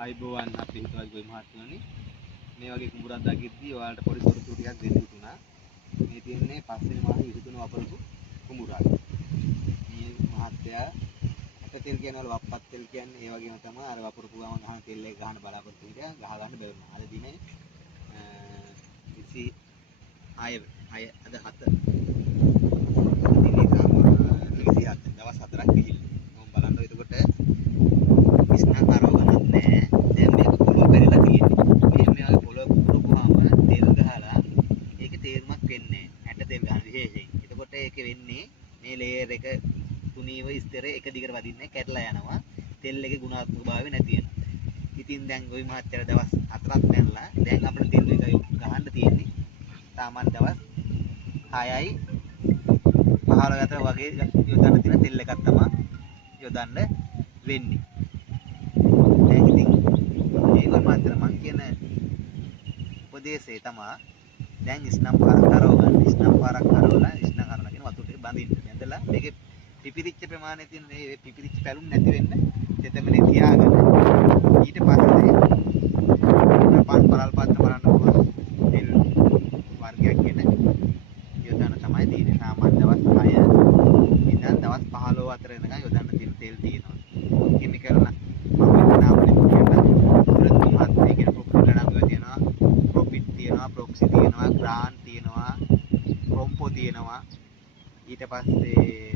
ආයිබෝවන් අපේ හිතවත්ගේ මහත්මයානි මේ වගේ කුඹුරක් දකිද්දී ඔයාලට පොඩි තොරතුරු ටිකක් දෙන්න හිතුණා. මේ තියෙන්නේ පස්වෙනි මාසේ 23 වපරපු කුඹුරක්. මේ මහත්තයා අපතෙල් කියනවල වප්පත් තෙල් කියන්නේ ඒ වගේම තමයි අර වපරපු ගම ගහන තෙල් එක ගහන්න බලාපොරොත්තු වෙලා ගහ ගන්න බැරුණා. අද දිනේ 26 අද 7 දිනේ තාම 27 දවස් 4ක් ගිහිල්ලා. මම බලන්න එතකොට ඉස්නා කරව ගන්නත් නෑ. දැන් මේක පොළොව පෙරලා තියෙන්නේ. මේ වගේ පොළොව පුරපුවාම තෙල් ගහලා ඒකේ තේරුමක් වෙන්නේ නෑ. ඇට තෙල් ගන්න විශේෂයෙන්. එතකොට ඒක වෙන්නේ මේ ලේයර් එක තුනීව ස්තර එක දිගට වදින්නේ කැඩලා යනවා. තෙල් එකේ ගුණාත්මක භාවය නැති වෙනවා. ඉතින් දැන් ওই මහත්තයාට දවස් 4ක් දැන්ලා දැන් අපිට තෙල් එක ගහන්න තියෙන්නේ. සාමාන්‍ය දවස් 6යි 15 අතර වගේ යොදන්න තියෙන තෙල් එකක් තමයි යොදන්න වෙන්නේ. දැන් ඉතින් ඒක මාත්‍ර මං කියන උපදේශය තමයි දැන් ඉස්නම් පාරක් කරව ගන්න. ඉස්නම් පාරක් කරවලා ඉස්නම් කරලා කියන වතුර ටික බඳින්න. ඇඳලා මේකේ පිපිරිච්ච ප්‍රමාණය තියෙන මේ පිපිරිච්ච පැලුම් නැති වෙන්න තෙතමනේ තියාගෙන ඊට පස්සේ පන් පරල් පාත්‍ර බලන්න පුළුවන් තෙල් වර්ගයක් ගෙන යොදන්න තමයි තියෙන්නේ. සාමාන්‍ය දවස් 6 ඉඳන් දවස් 15 අතර වෙනකන් යොදන්න තියෙන තෙල් තියෙනවා. කිමිකල් නම් ප්‍රොක්සි තියෙනවා, ග්‍රාන් තියෙනවා, ප්‍රොම්පෝ තියෙනවා. ඊට පස්සේ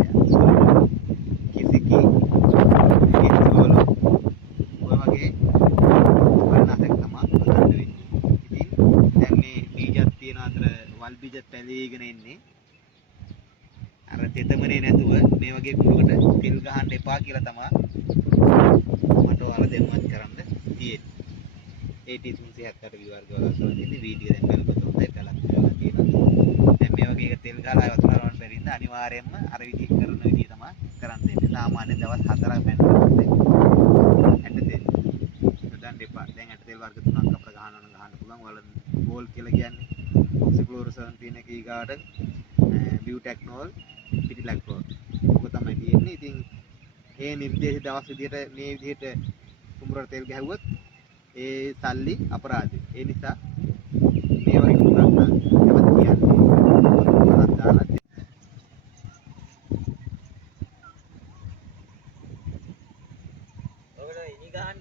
කිසිකි කිසිවල ඔය වගේ වර්ණයක් තමයි ගන්න වෙන්නේ. ඉතින් දැන් මේ බීජයක් තියෙන අතර වල් බීජ පැලීගෙන එන්නේ. අර තෙතමනේ නැතුව මේ වගේ කුඩකට තෙල් ගහන්න එපා කියලා තමයි මට ඔයාලා දැනුවත් කරන්න තියෙන්නේ. 8378 විවර්ග වල තියෙන වීඩියෝ දැන් බලපොත් හොඳයි බලන්න තියෙනවා. දැන් මේ වගේ එක තෙල් ගහලා වතුර හරවන්න බැරි ඉඳ අනිවාර්යයෙන්ම අර විදිහ කරන විදිහ තමයි කරන්න දෙන්නේ. සාමාන්‍ය දවස් 4ක් පැනනකොට ඇට තෙල් යොදන්න එපා. දැන් ඇට තෙල් වර්ග 3ක් අපිට ගහන්න පුළුවන්. වල ගෝල් කියලා කියන්නේ ඔක්සික්ලෝරෝසන් තියෙන එක ඊගාට බියුටැක්නෝල් පිටිලැක්ටෝල්. ඔක තමයි තියෙන්නේ. ඉතින් මේ නිර්දේශ දවස් විදිහට මේ විදිහට කුඹුරට තෙල් ගැහුවොත් ඒ සල්ලි අපරාධය. ඒ නිසා මේ වගේ කුඹුරක් නම් ඒවත් කියන්නේ මොනවද දාලා ඔකට ඉනි ගහන්න